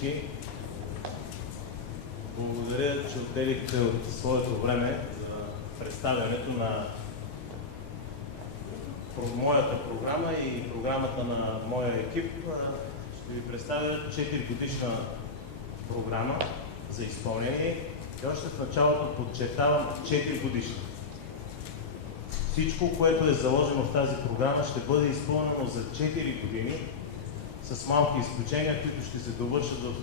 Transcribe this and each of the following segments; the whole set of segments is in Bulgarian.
всички. Благодаря, че отделихте от своето време за представянето на моята програма и програмата на моя екип. Ще ви представя 4-годишна програма за изпълнение и още в началото подчертавам 4 годишна. Всичко, което е заложено в тази програма, ще бъде изпълнено за 4 години, с малки изключения, които ще се довършат в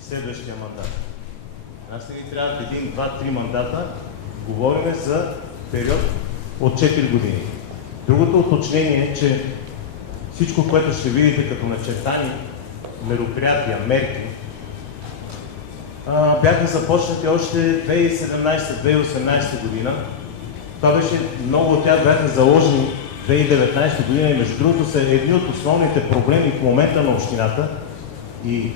следващия мандат. Нас не ни трябват 1, 2, 3 мандата, говорим за период от 4 години. Другото уточнение е, че всичко, което ще видите като начертани мероприятия, мерки, бяха започнати още 2017-2018 година. Това беше, много от тях бяха заложени 2019 година и между другото са едни от основните проблеми в момента на общината. И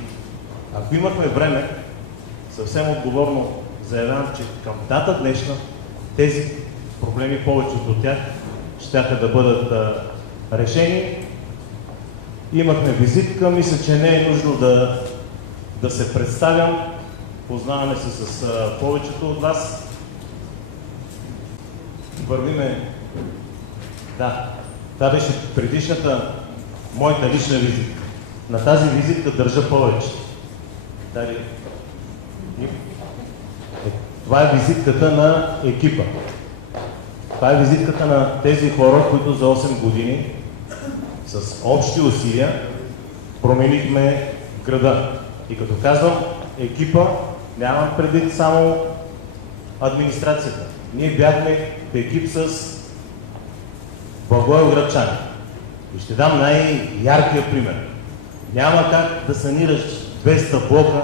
ако имахме време, съвсем отговорно заявявам, че към дата днешна тези проблеми, повечето от тях, щяха да бъдат решени. Имахме визитка, мисля, че не е нужно да се представям. Познаваме се с повечето от вас. Вървиме. Да, това беше предишната моята лична визитка. На тази визитка държа повече. Дали? Това е визитката на екипа. Това е визитката на тези хора, които за 8 години с общи усилия променихме града. И като казвам екипа, нямам предвид само администрацията. Ние бяхме екип с благоевградчани. И ще дам най-яркия пример. Няма как да санираш 200 блока,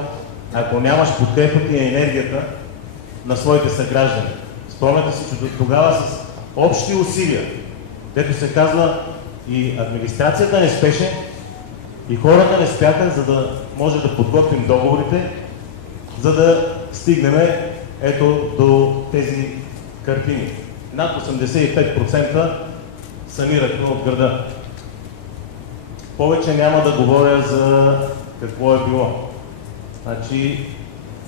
ако нямаш подкрепата и енергията на своите съграждани. Спомняте си, че тогава с общи усилия, дето се казва, и администрацията не спеше, и хората не спяха, за да може да подготвим договорите, за да стигнем ето до тези картини. Над 85% санирахме от града. Повече няма да говоря за какво е било. Значи,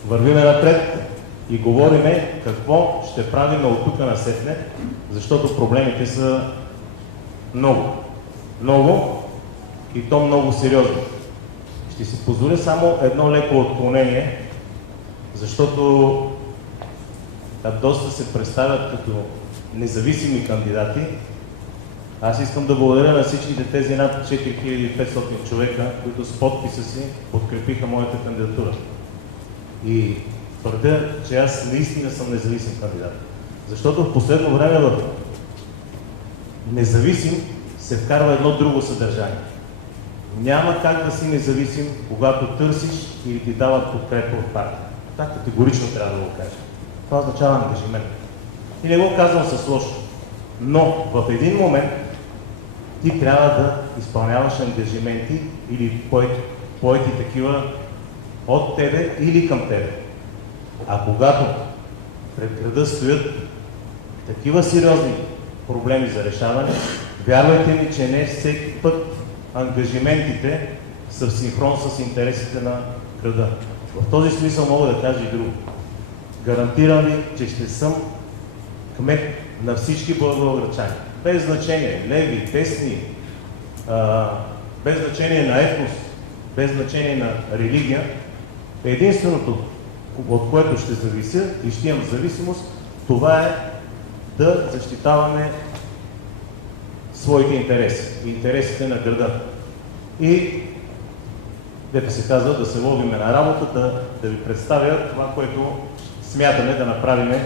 вървиме напред и говориме какво ще правим от тук насетне, защото проблемите са много. Много и то много сериозно. Ще си позволя само едно леко отклонение, защото доста се представят като независими кандидати. Аз искам да благодаря на всичките тези над 4500 човека, които с подписа си подкрепиха моята кандидатура. И твърдя, че аз наистина съм независим кандидат. Защото в последно време в независим се вкарва едно друго съдържание. Няма как да си независим, когато търсиш или ти дават подкрепа от партия. Так категорично трябва да го кажа. Това означава ангажимент. И не го казвам с лошо. Но в един момент ти трябва да изпълняваш ангажименти или поети такива от тебе или към тебе. А когато пред града стоят такива сериозни проблеми за решаване, вярвайте ми, че не всеки път ангажиментите са в синхрон с интересите на града. В този смисъл мога да кажа и друго. Гарантирам ви, че ще съм кмет на всички благоевградчани. Без значение леви, десни, без значение на етнос, без значение на религия. Единственото, от което ще завися и ще имам зависимост, това е да защитаваме своите интереси, интересите на града. И, дето се казва, да се ловиме на работата, да ви представя това, което смятаме да направим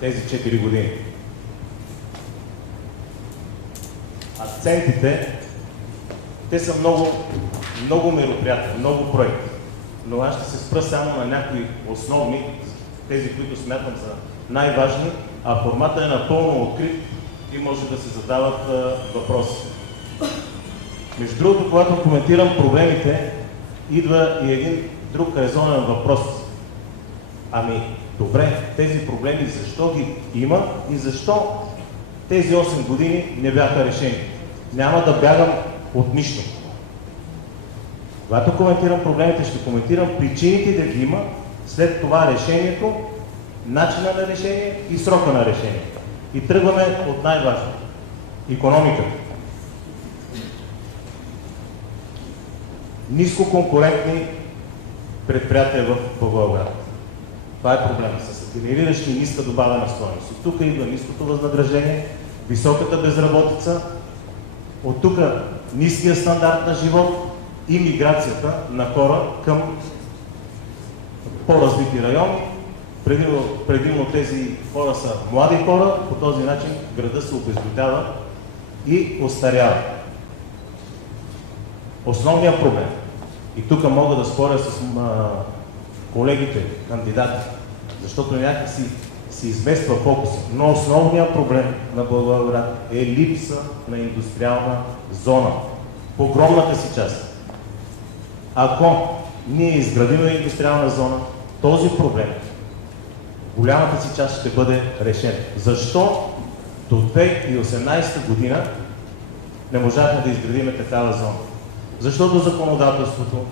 тези 4 години. Акцентите, те са много мероприятия, много проекти. Но аз ще се спра само на някои основни, тези, които смятам за най-важни, а формата е напълно открит и може да се задават въпроси. Между другото, когато коментирам проблемите, идва и един друг резонен въпрос. Ами, добре, тези проблеми защо ги има и защо тези 8 години не бяха решени? Няма да бягам от нищо. Когато коментирам проблемите, ще коментирам причините да ги има, след това решението, начина на решение и срока на решение. И тръгваме от най-важното – икономиката. Нискоконкурентни предприятия в Благоевград. Това е проблема с генериращи ниска добавена стойност. От тук идва ниското възнаграждение, високата безработица, от тук ниския стандарт на живот и миграцията на хора към по-развити райони. Предимно тези хора са млади хора, по този начин града се обезлюдява и остарява. Основният проблем, и тук мога да споря с колегите, кандидати, защото някакси се измества фокуса, но основният проблем на Благоевград е липса на индустриална зона в огромната си част. Ако ние изградим индустриална зона, този проблем, голямата си част ще бъде решен. Защо до 2018 година не можахме да изградим такава зона? Защото законодателството,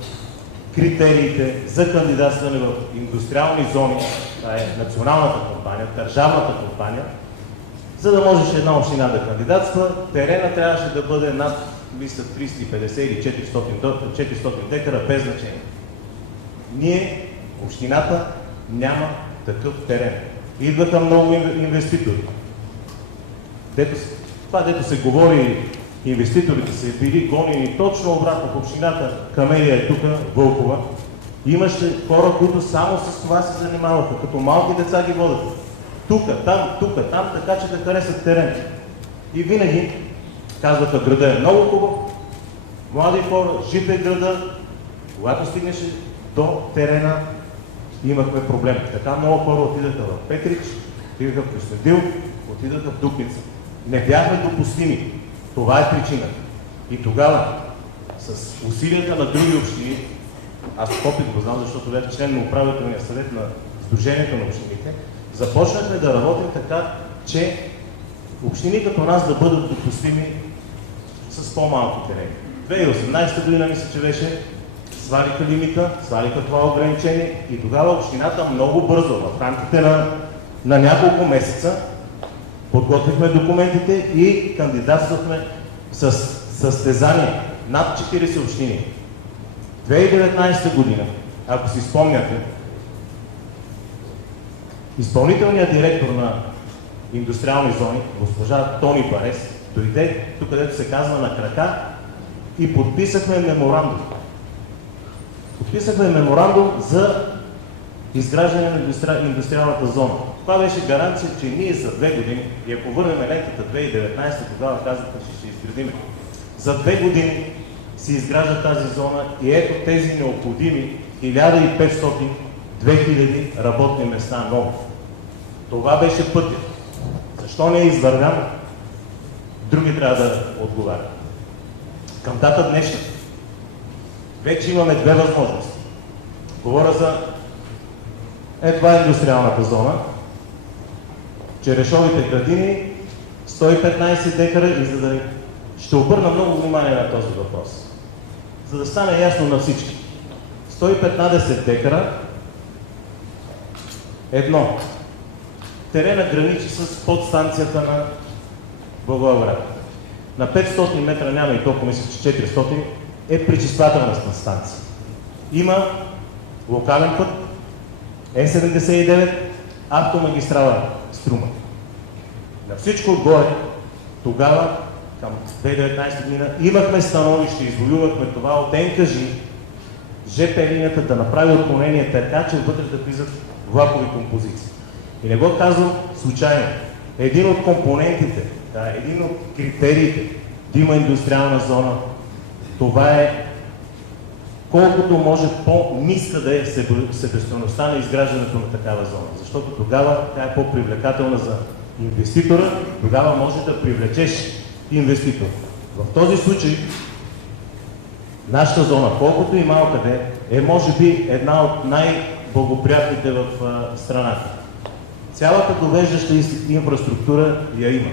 критериите за кандидатстване в индустриални зони, това е националната компания, държавната компания, за да можеш една община да кандидатства, терена трябваше да бъде над 350 или 400 декара без значение. Ние, общината, няма такъв терен. Идваха много инвеститори. Това, дето се говори, инвеститорите са били гонени точно обратно в общината, Камелия е тук, Вълкова. Имаше хора, които само с това се занимаваха, като малки деца ги водят. Тук, там, така че да харесат терен. И винаги казваха, града е много хубав, млади хора, жив е града. Когато стигнеше до терена, имахме проблем. Така много хора отидаха в Петрич, отидаха в Кюстендил, отидаха в Дупница. Не бяхме допустими. Това е причината. И тогава, с усилията на други общини, аз опит го знам, защото бях член на управителния съвет на Сдружението на общините, започнахме да работим така, че общини като нас да бъдат допустими с по-малки терени. 2018 година, мисля, че беше, свалиха лимита, свалиха това ограничение и тогава общината много бързо, в рамките на няколко месеца, подготвихме документите и кандидатствахме с състезание над 40 общини. 2019 година, ако си спомняте, изпълнителният директор на индустриални зони, госпожа Тони Парес, дойде тук, където се казва на крака, и подписахме меморандум. Подписахме меморандум за изграждане на индустриалната зона. Това беше гаранция, че ние за 2 години, и ако върнем лентата 2019, тогава казахме, че ще изградим. За 2 години се изгражда тази зона и ето тези необходими 1500-2000 работни места нови. Това беше пътя. Защо не е извървян? Други трябва да отговарят. Към дата днешна вече имаме 2 възможности. Говоря за това е индустриалната зона, Черешовите градини, 115 декара и за да ще обърна много внимание на този въпрос, за да стане ясно на всички. 115 декара, едно, терена граничи с подстанцията на Благоевград. На 500 метра няма и толкова, мисля, че 400 е пречиствателна станция. Има локален път, Е79, автомагистрала Струма. На всичко отгоре, тогава, към 2019 година, имахме становище, извоювахме това от НКЖИ, ЖП линията да направи отклонение така, че вътре да влизат влакови композиции. И не го казвам случайно. Един от компонентите, един от критериите да има индустриална зона, това е колкото може по-ниска да е себестойността на изграждането на такава зона. Защото тогава тя е по-привлекателна за инвеститора, тогава може да привлечеш инвеститор. В този случай нашата зона, колкото и малка да е може би една от най-благоприятните в страната. Цялата довеждаща инфраструктура я има.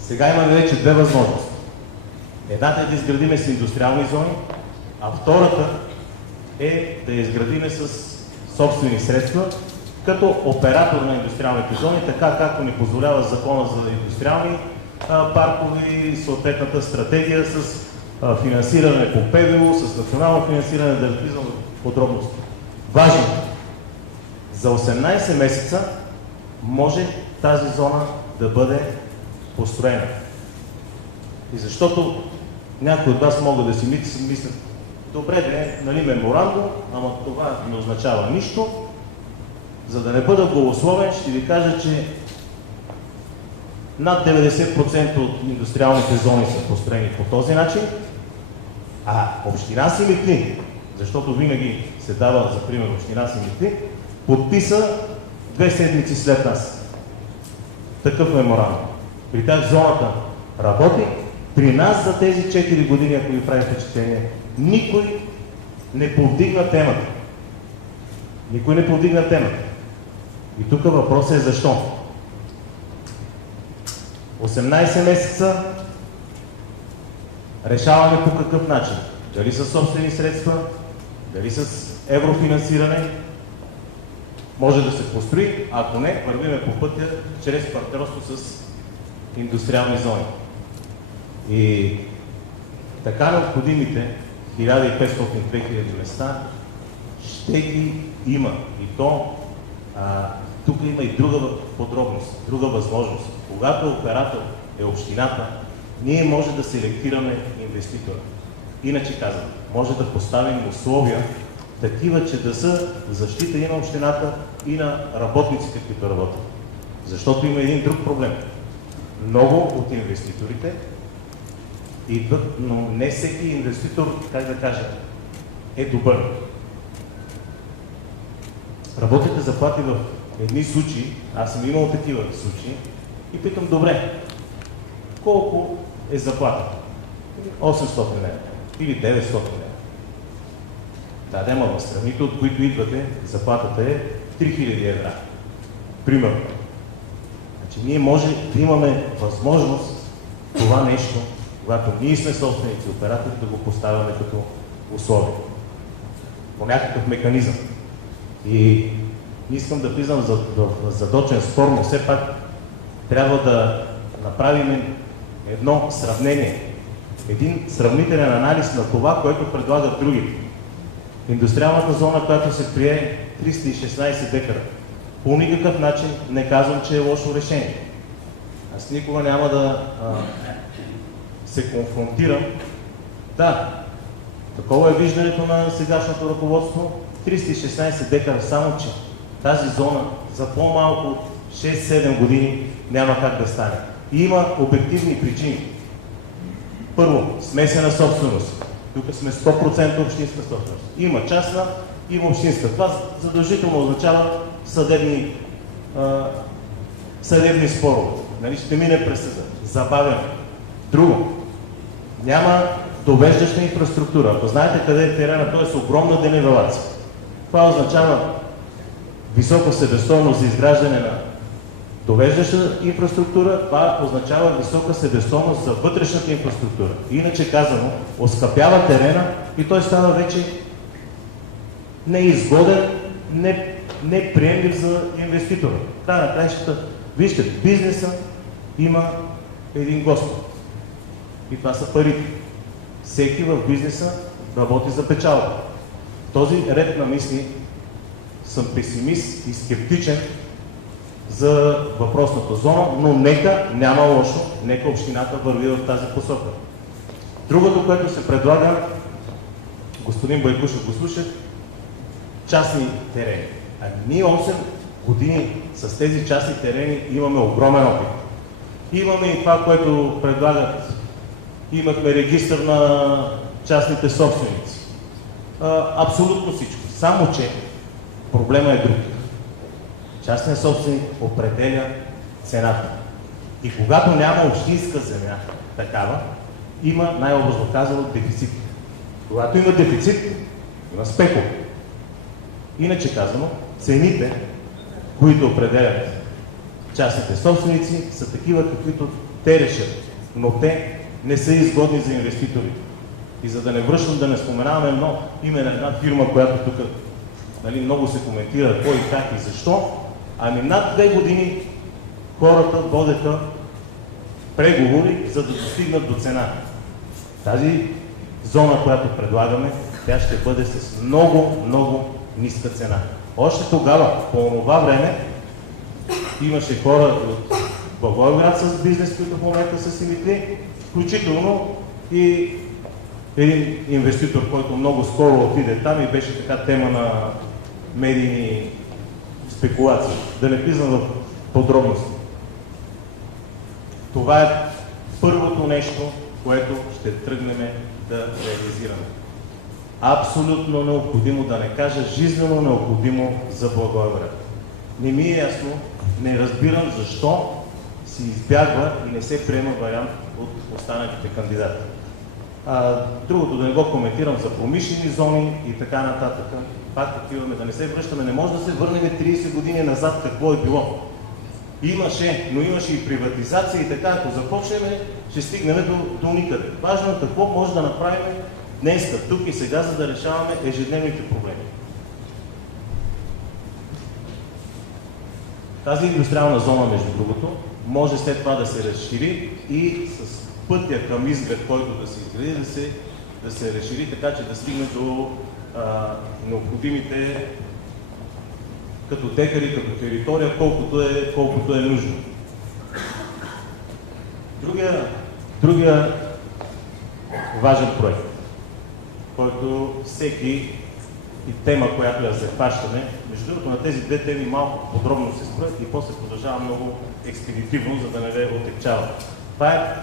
Сега имаме вече 2 възможности. Едната е да изградиме с индустриални зони, а втората е да изградиме с собствени средства, като оператор на индустриалните зони, така както ни позволява закона за индустриални паркове и съответната стратегия с финансиране по ПВУ, с национално финансиране, да влизам в подробности. Важно, за 18 месеца може тази зона да бъде построена. И защото някои от вас могат да си мислят, добре, нали меморандум, ама това не означава нищо. За да не бъда голословен, ще ви кажа, че над 90% от индустриалните зони са построени по този начин, а община Симитли, защото винаги се дава за пример община Симитли, подписа 2 седмици след нас такъв меморандум. При тях зоната работи, при нас за тези 4 години, ако ви прави впечатление, никой не повдигна темата. Никой не повдигна темата. И тук въпросът е защо? 18 месеца решаваме по какъв начин. Дали с собствени средства, дали с еврофинансиране, може да се построи, ако не, вървиме по пътя чрез партньорство с индустриални зони. И така необходимите 1500-2000 места ще ги има. И то тук има и друга подробност, друга възможност. Когато оператор е общината, ние може да селектираме инвеститора. Иначе казвам, може да поставим условия такива, че да са защита и на общината, и на работниците, които работят. Защото има един друг проблем. Много от инвеститорите идват, но не всеки инвеститор, как да кажа, е добър. Работите заплати в едни случаи, аз съм имал такива случаи, и питам, добре, колко е заплата? 800 лева или 900 лева. Да, в страните, от които идвате, заплатата е 3000 евро. Примерно. Значи ние може да имаме възможност това нещо, когато ние сме собственици, оператори, да го поставяме като условие. По някакъв механизъм. И искам да влизам в задочен спор, но все пак трябва да направим едно сравнение. Един сравнителен анализ на това, което предлагат другите. Индустриалната зона, която се прие 316 декара. По никакъв начин не казвам, че е лошо решение. Аз никога няма да се конфронтирам. Да, такова е виждането на сегашното ръководство. 316 декара, само че тази зона за по-малко от 6-7 години няма как да стане. И има обективни причини. Първо, смесена собственост. Тук сме 100% общинска собственост. Има частна, има общинска. Това задължително означава съдебни спорове. Нали, ще мине през съда. Забавяне. Друго, няма довеждаща инфраструктура. Ако знаете къде е терена, то е с огромна денивелация. Това означава висока себестойност за изграждане на довеждаща инфраструктура, това означава висока себестойност за вътрешната инфраструктура. Иначе казано, оскъпява терена и той става вече неизгоден, неприемлив за инвеститора. Да, на краищата, вижте, бизнеса има един Господ. И това са парите. Всеки в бизнеса работи за печалба. В този ред на мисли съм песимист и скептичен за въпросната зона, но нека, няма лошо, нека общината върви в тази посока. Другото, което се предлага, господин Байкушев го слуша, частни терени. Ние 8 години с тези частни терени имаме огромен опит. Имаме и това, което предлагат. Имахме регистър на частните собственици. Абсолютно всичко. Само, че проблема е друг. Частният собственик определя цената. И когато няма общинска земя такава, има, най-образно казано, дефицит. Когато има дефицит, има спекул. Иначе казано, цените, които определят частните собственици, са такива, каквито те решат. Но те не са изгодни за инвеститорите. И за да не връщам, да не споменаваме име на една фирма, която тук много се коментира кой, как и защо, ами над 2 години хората водеха преговори, за да достигнат до цена. Тази зона, която предлагаме, тя ще бъде с много, много ниска цена. Още тогава, по това време, имаше хора от Благоевград с бизнес, които в момента са си митли, включително и един инвеститор, който много скоро отиде там и беше така тема на медийни спекулации. Да не влизам в подробности. Това е първото нещо, което ще тръгнем да реализираме. Абсолютно необходимо, да не кажа жизнено необходимо за Благоевград. Не ми е ясно, не разбирам защо се избягва и не се приема вариант от останалите кандидати. Другото, да не го коментирам, за промишлени зони и така нататък. Пак отиваме, да не се връщаме, не може да се върнем 30 години назад какво е било. Имаше, но имаше и приватизация и така, ако започнем, ще стигнем до никъде. Важно е какво може да направим днес, тук и сега, за да решаваме ежедневните проблеми. Тази индустриална зона, между другото, може след това да се разшири и с пътя към изглед, който да се изгради, да се разшири така, че да стигне до необходимите като декари, като територия, колкото е нужно. Другия важен проект, който всеки и тема, която я захващаме, между другото на тези две теми малко подробно се спра и после продължава много експедитивно, за да не ви отекчава. Това е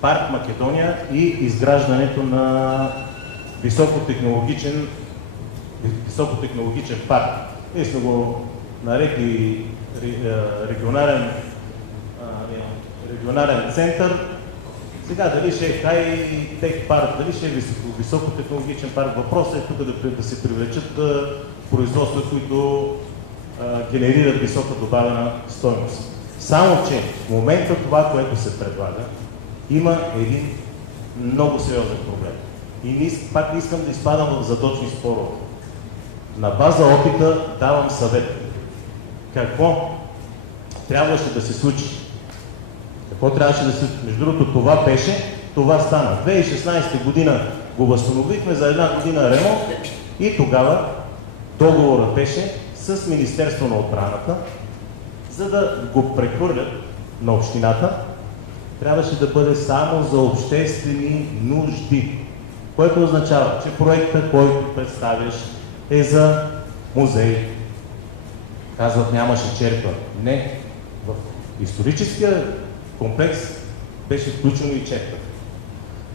Парк Македония и изграждането на високотехнологичен парк. Ние сме го нарекли регионален център. Сега дали ще е хай-тех парк, дали ще е високотехнологичен парк, въпросът е тук да се привлечат производства, които генерират висока добавена стойност. Само че в момента това, което се предлага, има един много сериозен проблем. И пак не искам да изпадам в задочни спорове. На база опита давам съвет. Какво трябваше да се случи? Какво трябваше да се случи? Между другото, това стана. 2016 година го възстановихме за една година ремонт и тогава договорът беше с Министерство на отбраната, за да го прехвърлят на общината, трябваше да бъде само за обществени нужди, което означава, че проектът, който представяш, е за музей. Казват, нямаше черква. Не. В историческия комплекс беше включено и черква.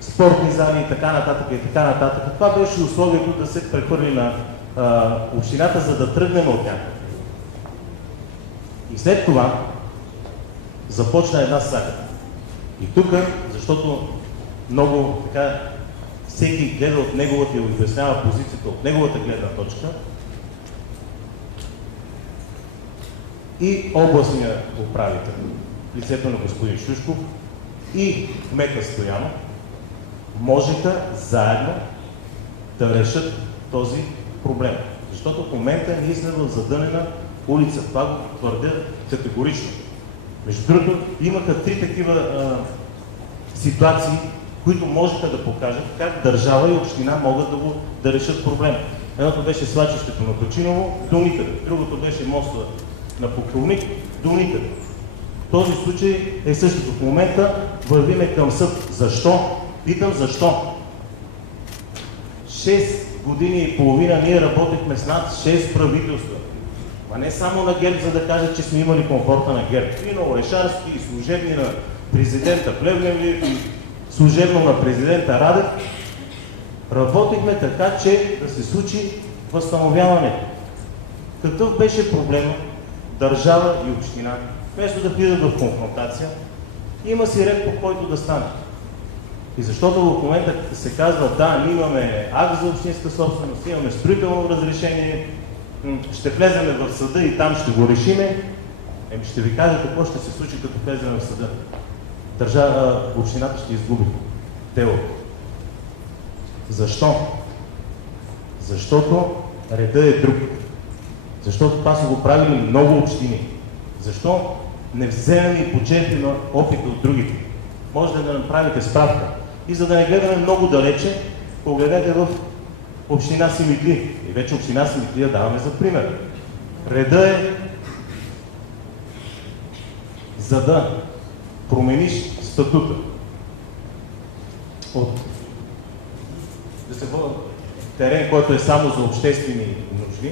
Спортни зали и така нататък и така нататък. Това беше условието да се прехвърли на общината, за да тръгнем от някъде. И след това започна една сага. И тук, защото много така всеки гледа от неговата и обяснява позицията от неговата гледна точка, и областния управител, лицето на господин Шушков и кмета Стоянов, можеха заедно да решат този проблем. Защото в момента ние сме в задънена улица. Това го твърдя категорично. Между другото, имаха 3 такива ситуации, които можеха да покажат как държава и община могат да решат проблем. Едното беше свлачището на Бачиново до никъде, другото беше моста на Покровник до никъде. В този случай е същото. В момента вървиме към съд. Защо? Питам защо. 6 години и половина ние работихме с над 6 правителства. А не само на ГЕРБ, за да кажа, че сме имали комфорта на ГЕРБ. И на Орешарски, и служебни на президента Плевнелиев, и служебно на президента Радев. Работихме така, че да се случи възстановяването. Какъв беше проблемът? Държава и община, вместо да влизат в конфронтация, има си ред, по който да стане. И защото в момента се казва, да, ние имаме акт за общинска собственост, имаме строително разрешение, ще влезем в съда и там ще го решиме, ще ви кажа какво ще се случи, като влезем в съда. Общината ще изгуби. делото. Защо? Защото редът е друг. Защото това са го правили много общини. Защо не вземем и почерпим опита от другите? Може да направите справка. И за да не гледаме много далече, погледнете в община Симитли. И вече община Симитли я даваме за пример. Редът е за да промениш статута от да се води терен, който е само за обществени нужди,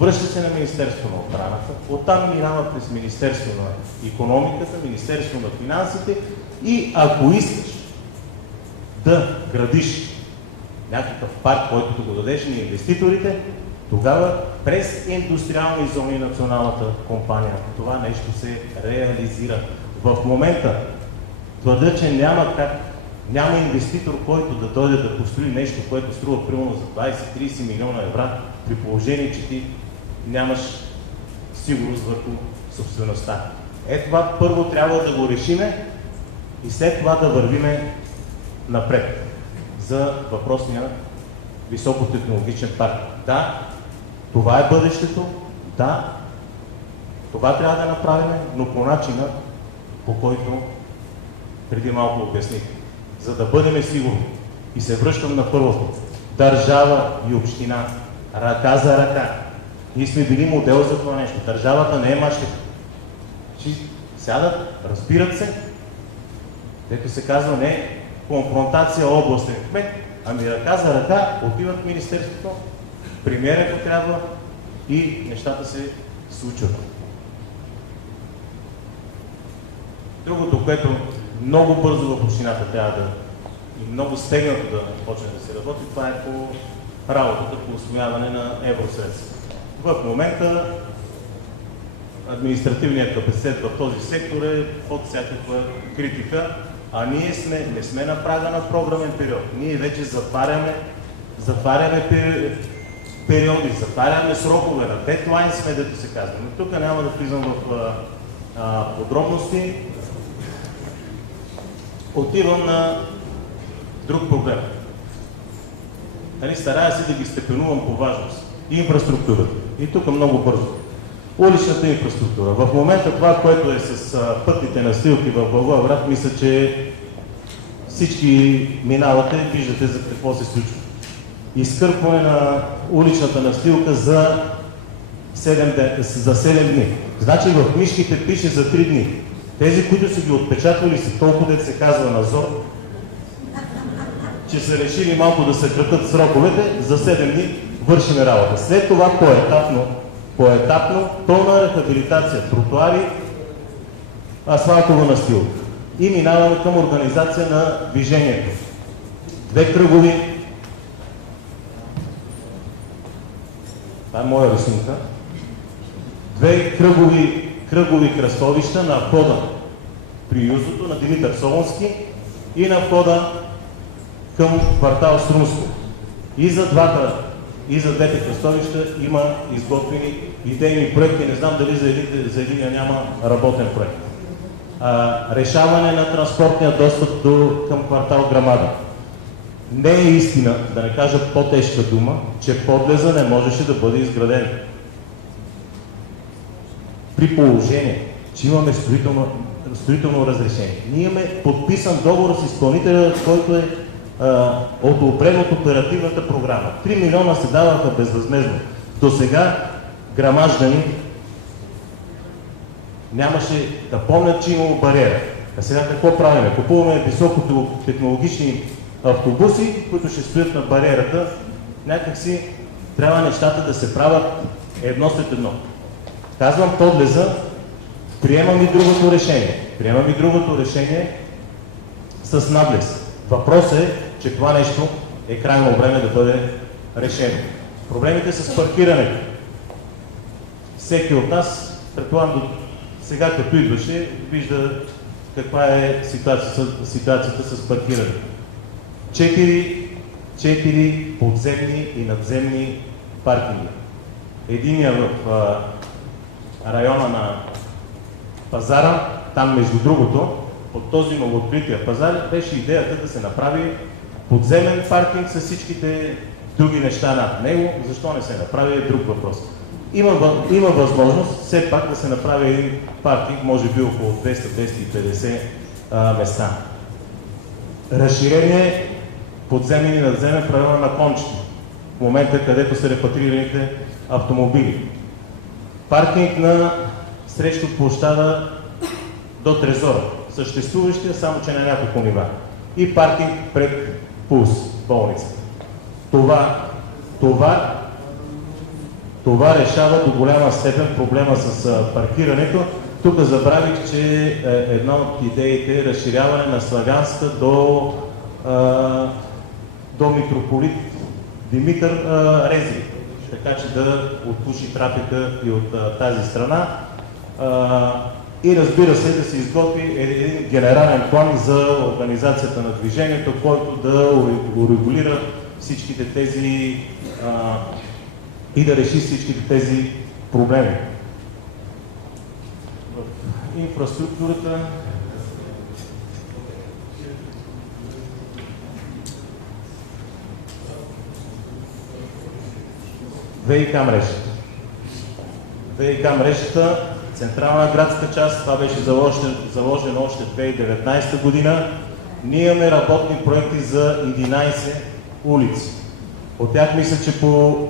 връща се на Министерство на отбраната, оттам минава през Министерство на икономиката, Министерство на финансите и ако искаш да градиш някакъв парк, който да го дадеш на инвеститорите, тогава през индустриални зони националната компания това нещо се реализира. В момента твърдя, че няма инвеститор, който да дойде да построи нещо, което струва примерно за 20-30 милиона евро, при положение, че ти нямаш сигурност върху собствеността. Ето това първо трябва да го решиме и след това да вървиме напред за въпросния високотехнологичен парк. Да, това е бъдещето, да, това трябва да направим, но по начина, по който преди малко обясних, за да бъдем сигурни. И се връщам на първото. Държава и община, ръка за ръка. Ние сме били модел за това нещо. Държавата не е мащика. Сядат, разбират се, дето се казва не конфронтация областен кмет, ами ръка за ръка отиват в Министерството, премиер ако трябва и нещата се случват. Другото, което много бързо в общината трябва да и много стегнато да почне да се работи, това е по работата по усвояване на евросредства. В момента административният капацитет в този сектор е под всякаква критика, а ние не сме на прага на програмен период. Ние вече затваряме периоди, затваряме срокове, на дедлайн сме, дето се казва. Но тук няма да влизам в подробности. Отивам на друг проблем. Старая се да ги степенувам по важност. Инфраструктурата. И тук много бързо. Уличната инфраструктура. В момента това, което е с пътните настилки в Благоевград, мисля, че всички минавате, виждате за какво се случва. Изкърпване на уличната настилка за 7 дни. Значи в книжките пише за 3 дни. Тези, които са ги отпечатвали, са толкова, дето се казва назор, че са решили малко да съкратят сроковете, за 7 дни вършиме работа. След това поетапно пълна рехабилитация, тротуари, асфалтова настилка. И минаваме към организация на движението. 2 кръгови. Това е моя рисунка. 2 кръгови кръстовища на входа при юзото на Димитър Солунски и на входа към квартал Струмско. И за двете кръстовища има изготвени идейни проекти. Не знам дали за единия няма работен проект. Решаване на транспортния достъп към квартал Грамада. Не е истина, да не кажа по-тежка дума, че подлеза не можеше да бъде изграден. При положение, че имаме строително разрешение. Ние имаме подписан договор с изпълнителя, който е одобрен от оперативната програма. 3 милиона се даваха безвъзмездно. До сега грамаждани нямаше да помнят, че имало бариера. А сега какво правим? Купуваме високотехнологични автобуси, които ще стоят на бариерата. Някакси трябва нещата да се правят едно след едно. Казвам подлеза, приемам и другото решение с надлез. Въпросът е, че това нещо е крайно време да бъде решено. Проблемите с паркирането. Всеки от нас, предполагам, сега като идваше, вижда каква е ситуацията с паркирането. 4 подземни и надземни паркинги. Единия в района на Пазара, там между другото, под този новооткрития пазар беше идеята да се направи подземен паркинг с всичките други неща над него. Защо не се направи е друг въпрос. Има възможност все пак да се направи един паркинг, може би около 200-250 места. Разширение подземен и надземен правила на кончето, в момента където са репатрираните автомобили. Паркинг срещу площада до трезора, съществуващия, само че на няколко нива. И паркинг пред ПУЛС, болницата. Това решава до голяма степен проблема с паркирането. Тук забравих, че една от идеите е разширяване на Славянска до митрополит Димитър Резли, така че да отпуши трафика и от тази страна. И разбира се, да се изготви един генерален план за организацията на движението, който да урегулира всичките тези и да реши всичките тези проблеми. В инфраструктурата ВиК мрежата. ВиК мрежата, централна градска част, това беше заложено още 2019 година. Ние имаме работни проекти за 11 улици. От тях мисля, че по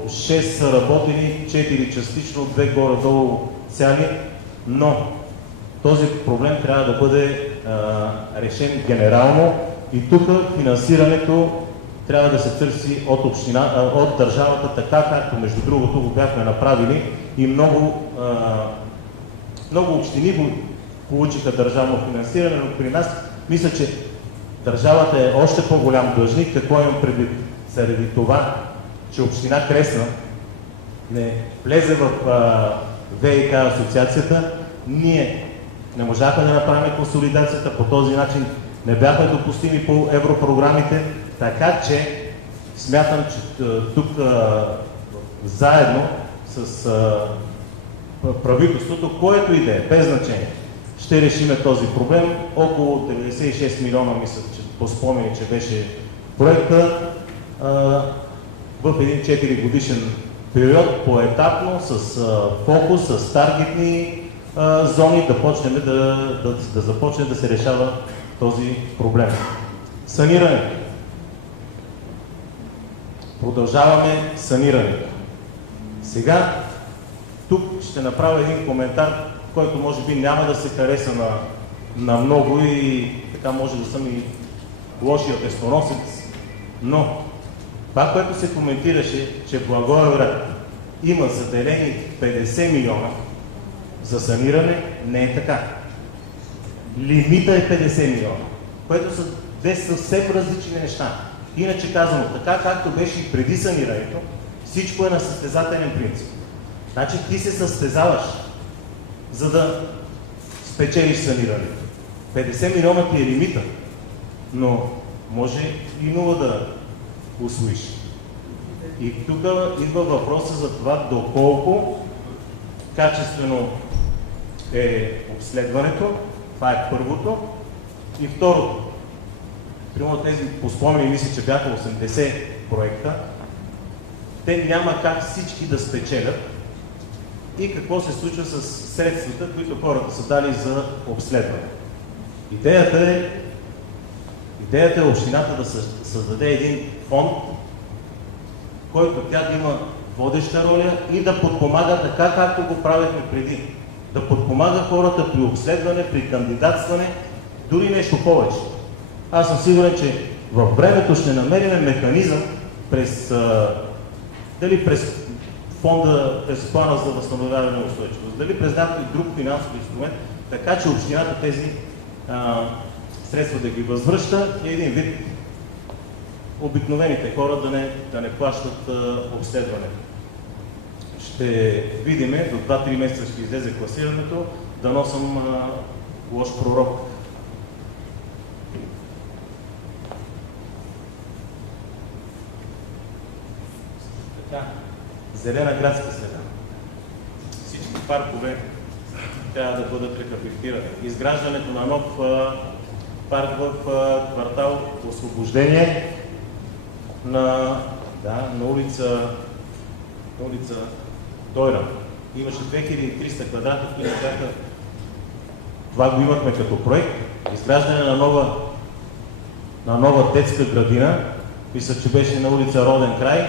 6 са работени, 4 частично, 2 горе-долу цяли, но този проблем трябва да бъде решен генерално и тук финансирането трябва да се търси от държавата, така както между другото го бяхме направили и много общини получиха държавно финансиране, но при нас мисля, че държавата е още по-голям длъжник. Какво имам предвид? Заради това, че община Кресна не влезе в ВиК асоциацията, ние не можахме да направим консолидацията, по този начин не бяхме допустими по европрограмите, така че смятам, че тук заедно с правителството, което и да е, без значение, ще решиме този проблем. Около 96 милиона, мисля, че по спомени, че беше проекта в един 4 годишен период, поетапно, с фокус, с таргетни зони, да започне да се решава този проблем. Саниране. Продължаваме санирането. Сега, тук ще направя един коментар, който може би няма да се хареса на много и така може да съм и лошият естоносец, но това, което се коментираше, че Благоевград има заделени 50 милиона за саниране, не е така. Лимита е 50 милиона, което са две съвсем различни неща. Иначе казано, така както беше и преди санирането, всичко е на състезателен принцип. Значи ти се състезаваш, за да спечелиш санирането. 50 милиона ти е лимита, но може и 0 да усвоиш. И тук идва въпроса за това доколко качествено е обследването. Това е първото. И второто. Примерно тези по спомени, мисля, че бяха 80 проекта. Те няма как всички да спечелят. И какво се случва с средствата, които хората са дали за обследване. Идеята е общината да създаде един фонд, който тя да има водеща роля и да подпомага така, както го правихме преди. Да подпомага хората при обследване, при кандидатстване, дори нещо повече. Аз съм сигурен, че във времето ще намерим механизъм дали през фонда, през плана за възстановяване на устойчивост, дали през някой друг финансов инструмент, така че общината тези средства да ги възвръща и един вид обикновените хора да не плащат обследването. Ще видим, до 2-3 месеца ще излезе класирането, дано съм лош пророк. Така, зелена градска среда. Всички паркове трябва да бъдат рехабилитирани. Изграждането на нов парк в квартал Освобождение на улица Дойран. Имаше 2300 квадрата, които бяха. Това го имахме като проект. Изграждане на нова детска градина. Мисля, че беше на улица Роден край.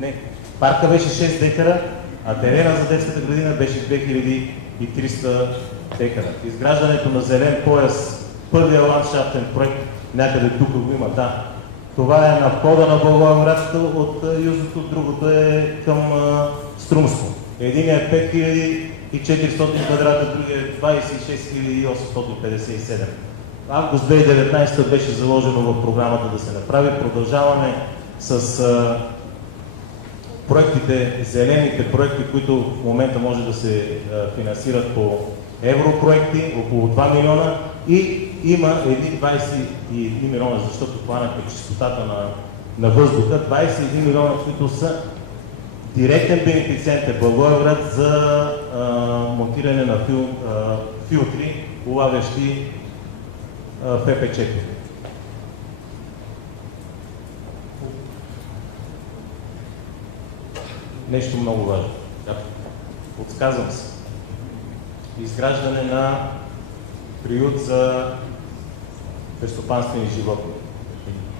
Не, парка беше 6 декара, а терена за детската градина беше 2300 декара. Изграждането на зелен пояс, първия ландшафтен проект, някъде тук го има, да. Това е на входа на Благоевград от южното, другото е към Струмско. Единият е 5400 квадрата, другия е 26857. Август 2019 беше заложено в програмата да се направи. Продължаваме с проектите, зелените проекти, които в момента може да се финансират по европроекти, около 2 милиона, и има един 21 милиона, защото планът е чистотата на въздуха, 21 милиона, които са директен бенефициент е Благоевград за монтиране на филтри, улавящи ПП4. Нещо много важно. Подсказвам се. Изграждане на приют за безстопанствени животни.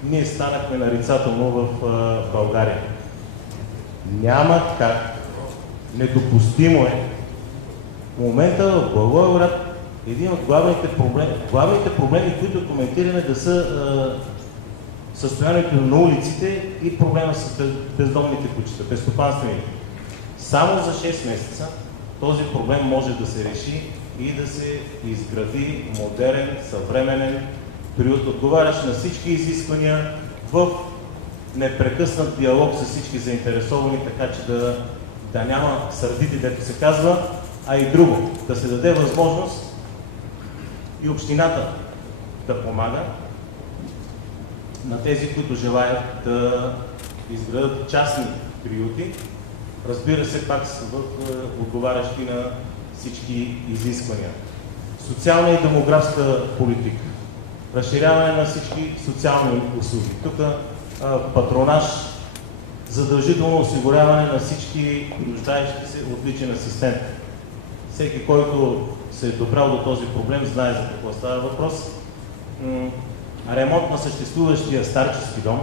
Ние станахме нарицателно в България. Няма как, недопустимо е в момента в Благоевград един от главните проблеми, които коментираме, да са състоянието на улиците и проблема с бездомните кучета, безстопанствените. Само за 6 месеца този проблем може да се реши и да се изгради модерен, съвременен приют, отговарящ на всички изисквания, в непрекъснат диалог с всички заинтересовани, така че да няма сърдити, дето се казва, а и друго, да се даде възможност и общината да помага на тези, които желаят да изградат частни приюти, разбира се, пак отговарящи на всички изисквания. Социална и демографска политика. Разширяване на всички социални услуги. Тук патронаж, задължително осигуряване на всички нуждаещи се от личен асистент. Всеки, който се е добрал до този проблем, знае за какво става въпрос. Ремонт на съществуващия старчески дом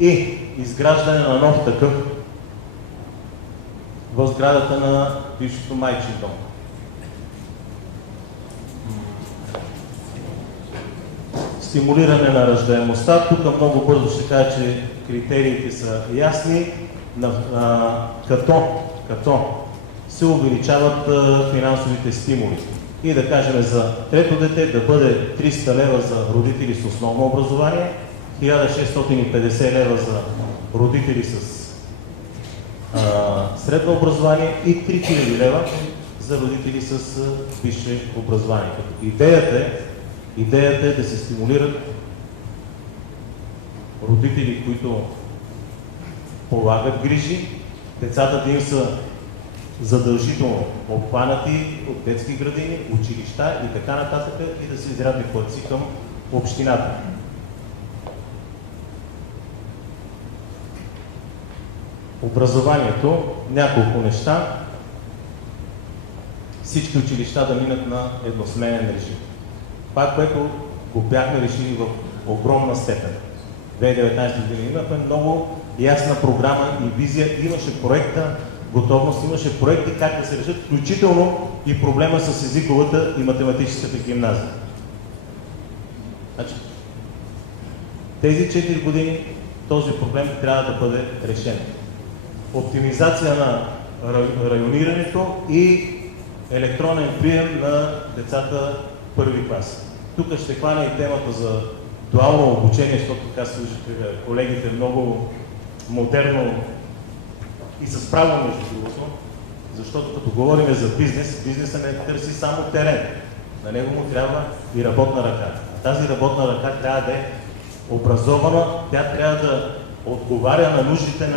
и изграждане на нов такъв в сградата на бившото майчин дом. Стимулиране на раждаемостта. Тук много бързо ще кажа, че критериите са ясни, като се увеличават финансовите стимули. И да кажем за трето дете да бъде 300 лева за родители с основно образование, 1650 лева за родители с средно образование и 3000 лева за родители с висше образование. Идеята е да се стимулират родители, които полагат грижи, децата да им са задължително обхванати от детски градини, училища и така нататък, и да се изрядни платци към общината. Образованието, няколко неща. Всички училища да минат на едносменен режим. Това, което го бяхме решили в огромна степен. 2019 година имахме много ясна програма и визия, имаше проекта, готовност, имаше проекти как да се решат, включително и проблема с езиковата и математическата гимназия. Значи, тези 4 години този проблем трябва да бъде решен. Оптимизация на районирането и електронен прием на децата първи клас. Тук ще хвана и темата за дуално обучение, защото така служите колегите много модерно и с право, между другото, защото като говорим за бизнес, бизнесът не търси само терен. На него му трябва и работна ръка. Тази работна ръка трябва да е образована, тя трябва да отговаря на нуждите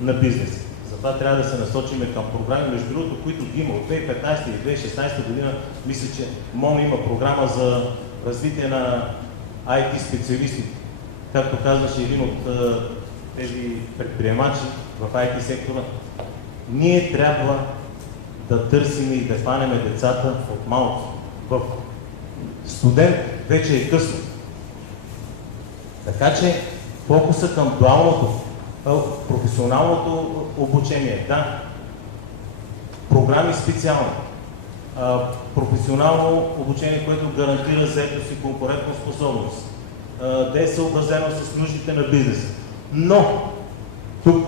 на бизнеса. Затова трябва да се насочим към програми, между другото, които ги има от 2015 и 2016 година. Мисля, че МОН има програма за развитие на IT специалистите. Както казваше един от тези предприемачи в IT сектора, ние трябва да търсим и да хванем децата от малко. В студент вече е късно. Така че фокуса към дуалното, професионалното обучение, да, програми специални, професионално обучение, което гарантира заетост и конкурентна способност, да е съобразено с нуждите на бизнеса. Но тук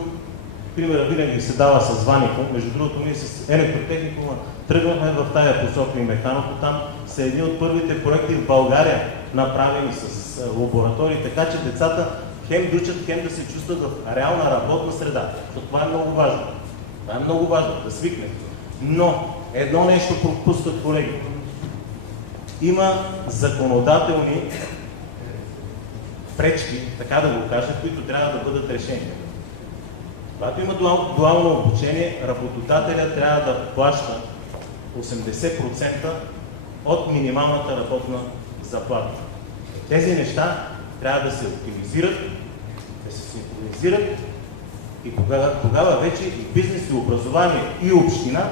примера винаги се дава с Ванико. Между другото, ние с електротехникума тръгнахме в тая посока и механото. Там са едни от първите проекти в България, направени с лаборатории, така че децата хем да учат, хем да се чувстват в реална работна среда. Това е много важно. Това е много важно, да свикнем. Но едно нещо пропускат колеги. Има законодателни пречки, така да го кажа, които трябва да бъдат решени. Когато има дуално обучение, работодателя трябва да плаща 80% от минималната работна заплата. Тези неща трябва да се оптимизират, да се синхронизират и тогава вече и бизнес, и образование, и община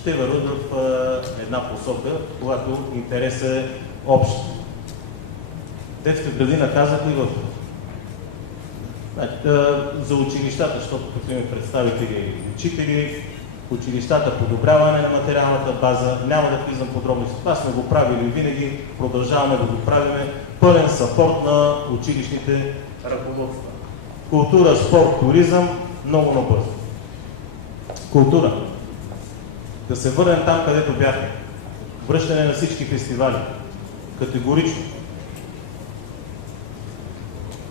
ще върват в една посока, когато интересът е общ. Детска градина казах и за училищата, защото като имаме представители учители, училищата, подобряване на материалната база, няма да влизам подробности. Това сме го правили и винаги продължаваме да го правим. Пълен съпорт на училищните ръководства. Култура, спорт, туризъм, много набързо. Култура. Да се върнем там, където бяхме. Връщане на всички фестивали. Категорично.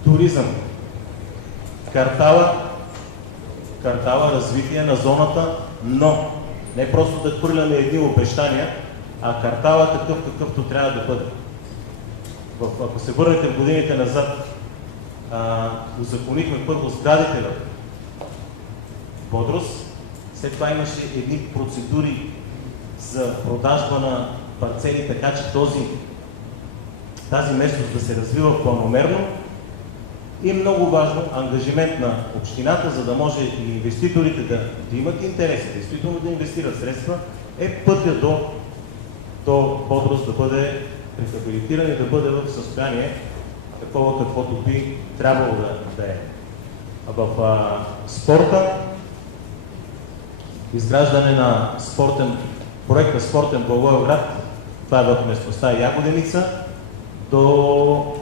Туризъм. Квартала, развитие на зоната, но не просто да хвърляме едни обещания, а квартала такъв, какъвто трябва да бъде. Ако се върнете в годините назад, узаконихме първо сградите в Бодрост, след това имаше едни процедури за продажба на парцели, така че тази местност да се развива планомерно. И много важно, ангажимент на общината, за да може и инвеститорите да имат интереси, действително да инвестират средства, е пътя до Бодрост да бъде рехабилитиран и да бъде в състояние такова, каквото би трябвало да е. В спорта, изграждане на проекта Спортен Благоевград, това е в местността Ягоденица, до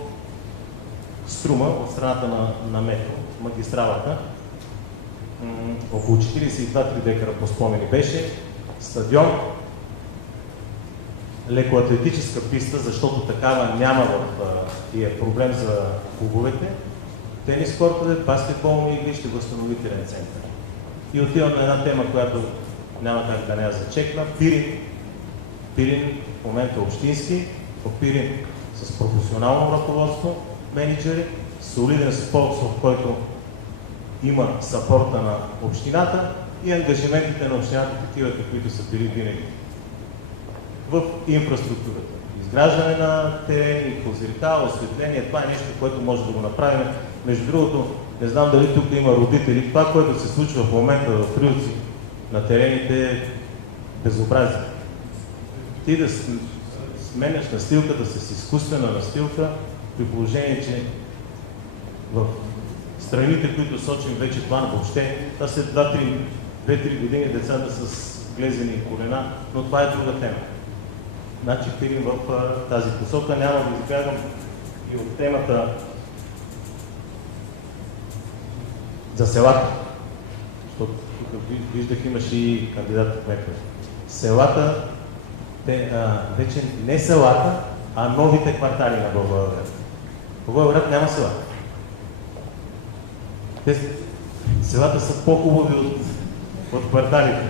Струма, от страната на метро, магистралата. Около 42-3 декара по спомени беше. Стадион, лекоатлетическа писта, защото такава няма и е проблем за клубовете. Тенис кортове, баскетболни игри, ще възстановителен център. И отивам на една тема, която няма как да не я зачекна. Пирин в момента общински, в Пирин с професионално ръководство, менеджери, солиден спонсор, който има съпорта на общината и ангажиментите на общината, такива, каквито са били винаги. В инфраструктурата. Изграждане на терени, козирка, осветление, това е нещо, което може да го направим. Между другото, не знам дали тук има родители, това, което се случва в момента в Рилци на терените е безобразие. Ти да сменяш настилката с изкуствена настилка, при положение, че в страните, които сочим вече план въобще, това след 2-3 години децата с глезени колена, но това е друга тема. Значи пилим в тази посока. Няма да избягам и от темата за селата, защото тук виждах, имаше и кандидат в кметове. Селата, вече не селата, а новите квартали на Благоевград. Благоевград няма села. Селата са по-хубави от кварталите.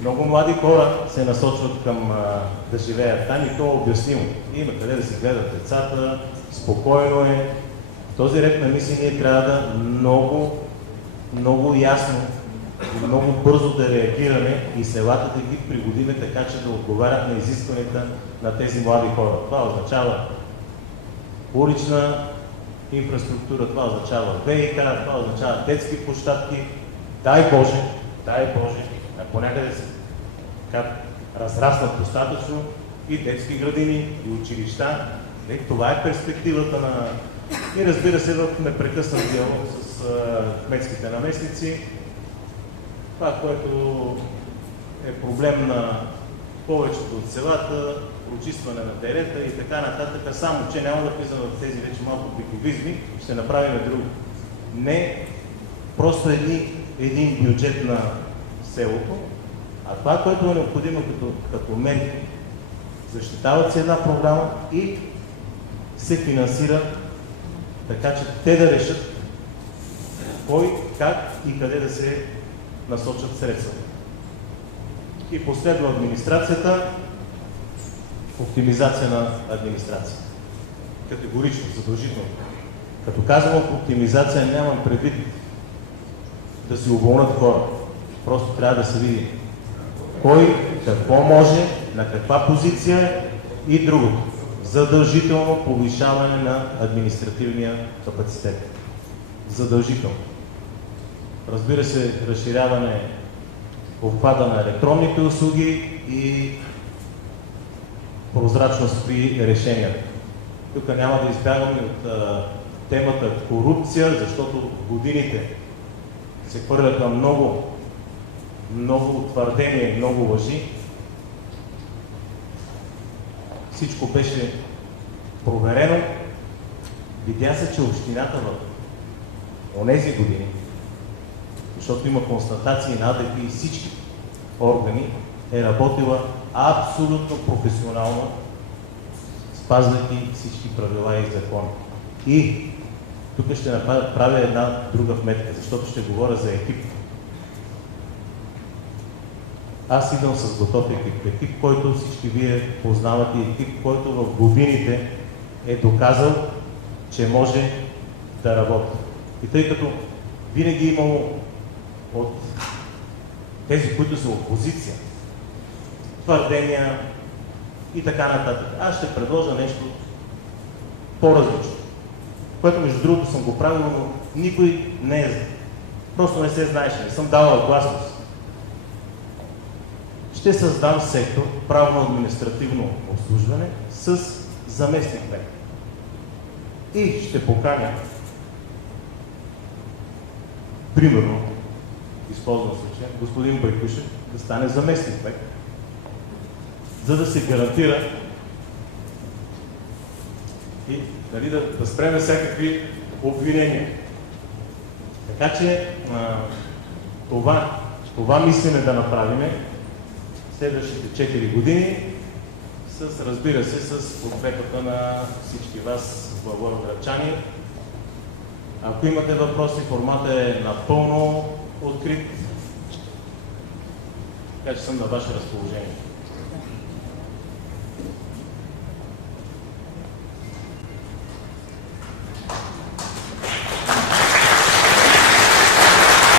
Много млади хора се насочват към да живеят там и то е обяснимо. Има къде да се гледат децата, спокойно е. В този ред на мисли ние трябва да много ясно и много бързо да реагираме и селата да ги пригодиме така, че да отговарят на изискванията на тези млади хора. Това означава улична инфраструктура, това означава ВиК, това означава детски площадки. Дай Боже, ако някъде се разраснат достатъчно и детски градини, и училища. Това е перспективата на... И разбира се, в непрекъснат диалог с кметските наместници. Това, което е проблем на повечето от селата, прочистване на терета и така нататък, само че няма да влизам в тези вече малко приковизми, ще направим друго. Не просто един бюджет на селото, а това, което е необходимо като мерки, защитават се една програма и се финансира така, че те да решат кой, как и къде да се насочат средства. И последва администрацията, оптимизация на администрацията. Категорично, задължително. Като казвам оптимизация, нямам предвид да си уволнят хора. Просто трябва да се види кой, какво може, на каква позиция и другото. Задължително повишаване на административния капацитет. Задължително. Разбира се, разширяване обхвата на електронните услуги и прозрачност при решенията. Тук няма да избягаме от темата корупция, защото в годините се хвърляха много твърдения и много лъжи. Всичко беше проверено. Видя се, че общината в онези години, защото има констатации на АДФИ и всички органи, е работила абсолютно професионално, спазвайки всички правила и закони. И тук ще направя една друга вметка, защото ще говоря за екип. Аз идвам с готов екип, който всички вие познавате, екип, който в годините е доказал, че може да работи. И тъй като винаги имало от тези, които са опозиция, твърдения и така нататък, аз ще предложа нещо по-различно, което между другото съм го правил, но никой не е, просто не се знаеше, не съм давал гласност. Ще създам сектор правно-административно обслужване с заместник-кмет. И ще поканя, примерно, използвам случая, господин Байкушев да стане заместник-кмет, за да се гарантира и да спреме всякакви обвинения. Така че това мислиме да направим следващите 4 години, разбира се, с подкрепата на всички вас, благоевградчани. Ако имате въпроси, форматът е напълно открит, така че съм на ваше разположение.